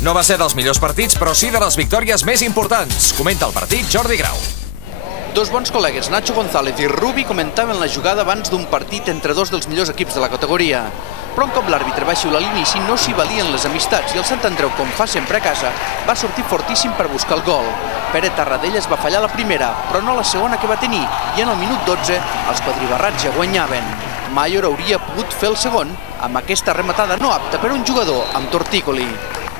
No va ser dels millors partits, però sí de les victòries més importants. Comenta el partit Jordi Grau. Dos bons col·legues, Nacho González i Rubi, comentaven la jugada abans d'un partit entre dos dels millors equips de la categoria. Però un cop l'àrbitre va xiular l'inici, no s'hi valien les amistats i el Sant Andreu, com fa sempre a casa, va sortir fortíssim per buscar el gol. Pere Tarradellas va fallar la primera, però no la segona que va tenir, i en el minut 12 els quadribarrats ja guanyaven. Mayor hauria pogut fer el segon amb aquesta rematada no apta per un jugador amb tortícoli.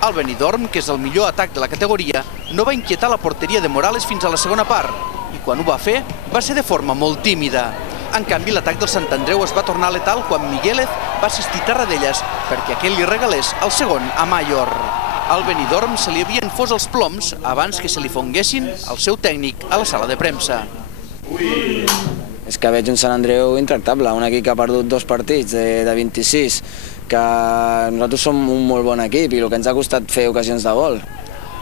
El Benidorm, que és el millor atac de la categoria, no va inquietar la porteria de Morales fins a la segona part, i quan ho va fer, va ser de forma molt tímida. En canvi, l'atac del Sant Andreu es va tornar letal quan Miguélez va assistir Tarradellas perquè aquell li regalés el segon a Mayor. Al Benidorm se li havien fos els ploms abans que se li fonguessin el seu tècnic a la sala de premsa. És que veig un Sant Andreu intractable, un equip que ha perdut 2 partits de 26, que nosaltres som un molt bon equip i el que ens ha costat fer ocasions de gol.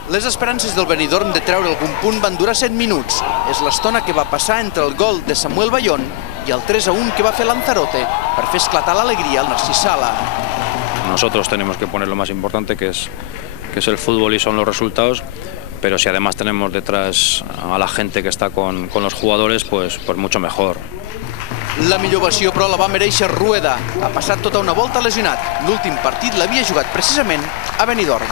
Les esperances del Benidorm de treure algun punt van durar 7 minuts. És l'estona que va passar entre el gol de Samuel Bayón i el 3-1 que va fer Lanzarote per fer esclatar l'alegria al Narcís Sala. Nosotros tenemos que poner lo más importante, que es el fútbol y son los resultados, pero si además tenemos detrás a la gente que está con los jugadores, pues mucho mejor. La millor ovació, però, la va mereixer Rueda. Ha passat tota una volta lesionat. L'últim partit l'havia jugat precisament a Benidorm.